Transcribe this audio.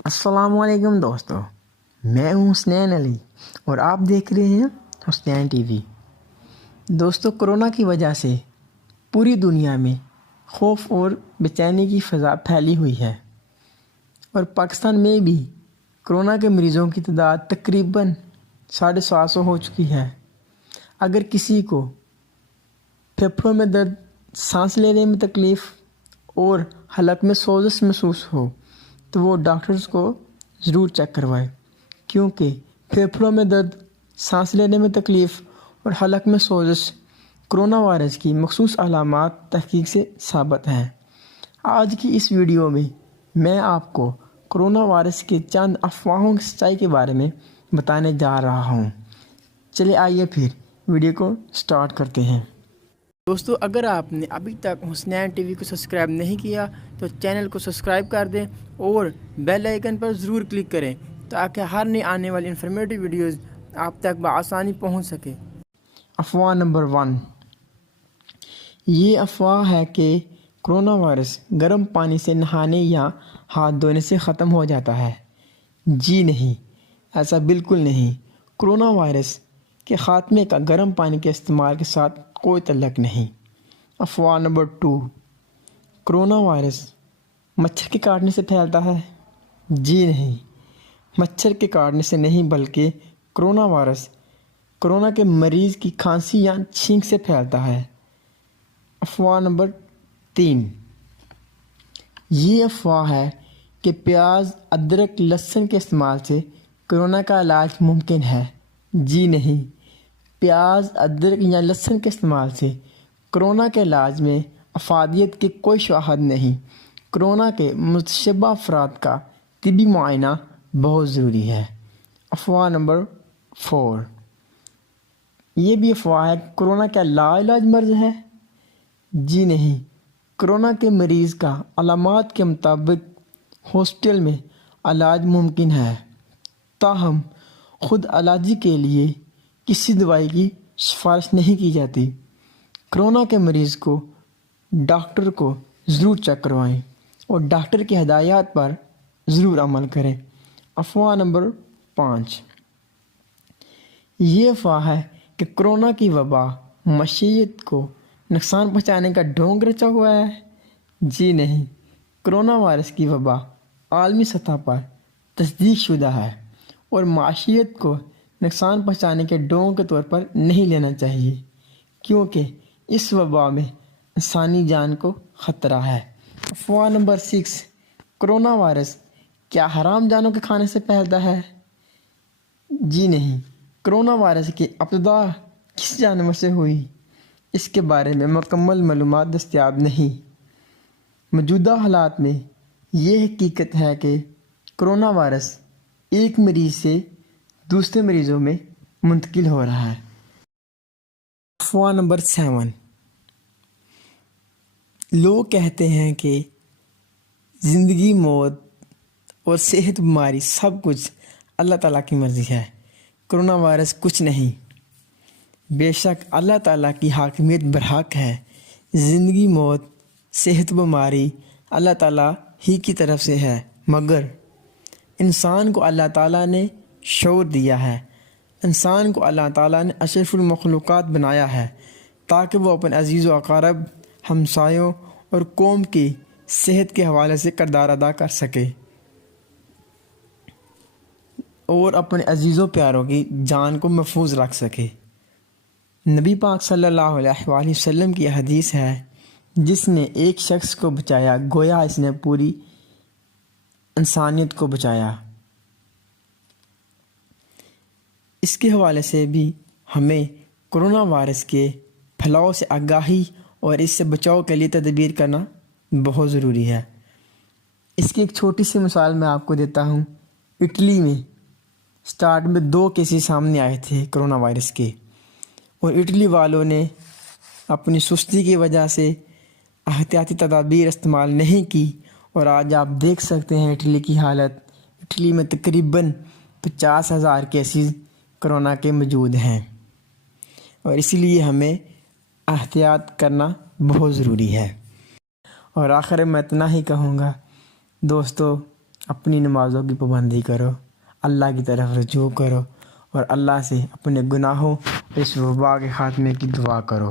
السلام علیکم دوستو، میں ہوں حسنین علی اور آپ دیکھ رہے ہیں حسنین ٹی وی۔ دوستو، کرونا کی وجہ سے پوری دنیا میں خوف اور بے چینی کی فضا پھیلی ہوئی ہے، اور پاکستان میں بھی کرونا کے مریضوں کی تعداد تقریباً 750 ہو چکی ہے۔ اگر کسی کو پھیپھڑوں میں درد، سانس لینے میں تکلیف اور حلق میں سوزش محسوس ہو تو وہ ڈاکٹرز کو ضرور چیک کروائے، کیونکہ پھیپھڑوں میں درد، سانس لینے میں تکلیف اور حلق میں سوزش کرونا وائرس کی مخصوص علامات تحقیق سے ثابت ہیں۔ آج کی اس ویڈیو میں میں آپ کو کرونا وائرس کے چند افواہوں کی سچائی کے بارے میں بتانے جا رہا ہوں۔ چلے آئیے پھر ویڈیو کو سٹارٹ کرتے ہیں۔ دوستو، اگر آپ نے ابھی تک حسنین ٹی وی کو سبسکرائب نہیں کیا تو چینل کو سبسکرائب کر دیں اور بیل آئیکن پر ضرور کلک کریں تاکہ ہر نئی آنے والی انفارمیٹیو ویڈیوز آپ تک بآسانی پہنچ سکے۔ افواہ نمبر 1، یہ افواہ ہے کہ کرونا وائرس گرم پانی سے نہانے یا ہاتھ دھونے سے ختم ہو جاتا ہے۔ جی نہیں، ایسا بالکل نہیں۔ کرونا وائرس کے خاتمے کا گرم پانی کے استعمال کے ساتھ کوئی تعلق نہیں۔ افواہ نمبر 2، کرونا وائرس مچھر کے کاٹنے سے پھیلتا ہے۔ جی نہیں، مچھر کے کاٹنے سے نہیں بلکہ کرونا وائرس کرونا کے مریض کی کھانسی یا چھینک سے پھیلتا ہے۔ افواہ نمبر 3، یہ افواہ ہے کہ پیاز، ادرک، لہسن کے استعمال سے کرونا کا علاج ممکن ہے۔ جی نہیں، پیاز، ادرک یا لہسن کے استعمال سے کرونا کے علاج میں افادیت کی کوئی شواہد نہیں۔ کرونا کے متشبہ افراد کا طبی معائنہ بہت ضروری ہے۔ افواہ نمبر 4، یہ بھی افواہ ہے کہ کرونا کا لا علاج مرض ہے۔ جی نہیں، کرونا کے مریض کا علامات کے مطابق ہاسپٹل میں علاج ممکن ہے، تاہم خود علاجی کے لیے کسی دوائی کی سفارش نہیں کی جاتی۔ کرونا کے مریض کو ڈاکٹر کو ضرور چیک کروائیں اور ڈاکٹر کی ہدایات پر ضرور عمل کریں۔ افواہ نمبر 5، یہ افواہ ہے کہ کرونا کی وبا معیشت کو نقصان پہنچانے کا ڈھونگ رچا ہوا ہے۔ جی نہیں، کرونا وائرس کی وبا عالمی سطح پر تصدیق شدہ ہے اور معیشت کو نقصان پہنچانے کے ڈھونگ کے طور پر نہیں لینا چاہیے، کیونکہ اس وبا میں انسانی جان کو خطرہ ہے۔ افواہ نمبر 6، کرونا وائرس کیا حرام جانوں کے کھانے سے پھیلتا ہے؟ جی نہیں، کرونا وائرس کی ابتدا کس جانور سے ہوئی، اس کے بارے میں مکمل معلومات دستیاب نہیں۔ موجودہ حالات میں یہ حقیقت ہے کہ کرونا وائرس ایک مریض سے دوسرے مریضوں میں منتقل ہو رہا ہے۔ افواہ نمبر 7، لوگ کہتے ہیں کہ زندگی، موت اور صحت، بیماری سب کچھ اللہ تعالیٰ کی مرضی ہے، کرونا وائرس کچھ نہیں۔ بے شک اللہ تعالیٰ کی حاکمیت برحق ہے۔ زندگی، موت، صحت، بیماری اللہ تعالیٰ ہی کی طرف سے ہے، مگر انسان کو اللہ تعالیٰ نے شعور دیا ہے۔ انسان کو اللہ تعالیٰ نے اشرف المخلوقات بنایا ہے تاکہ وہ اپنے عزیز و اقارب، ہمسایوں اور قوم کی صحت کے حوالے سے کردار ادا کر سکے اور اپنے عزیز و پیاروں کی جان کو محفوظ رکھ سکے۔ نبی پاک صلی اللہ علیہ وآلہ وسلم کی حدیث ہے، جس نے ایک شخص کو بچایا گویا اس نے پوری انسانیت کو بچایا۔ اس کے حوالے سے بھی ہمیں کرونا وائرس کے پھیلاؤ سے آگاہی اور اس سے بچاؤ کے لیے تدبیر کرنا بہت ضروری ہے۔ اس کی ایک چھوٹی سی مثال میں آپ کو دیتا ہوں۔ اٹلی میں سٹارٹ میں 2 کیسز سامنے آئے تھے کرونا وائرس کے، اور اٹلی والوں نے اپنی سستی کی وجہ سے احتیاطی تدابیر استعمال نہیں کی، اور آج آپ دیکھ سکتے ہیں اٹلی کی حالت۔ اٹلی میں تقریباً 50,000 کیسز کرونا کے موجود ہیں، اور اسی لیے ہمیں احتیاط کرنا بہت ضروری ہے۔ اور آخر میں اتنا ہی کہوں گا، دوستو اپنی نمازوں کی پابندی کرو، اللہ کی طرف رجوع کرو اور اللہ سے اپنے گناہوں اس وبا کے خاتمے کی دعا کرو۔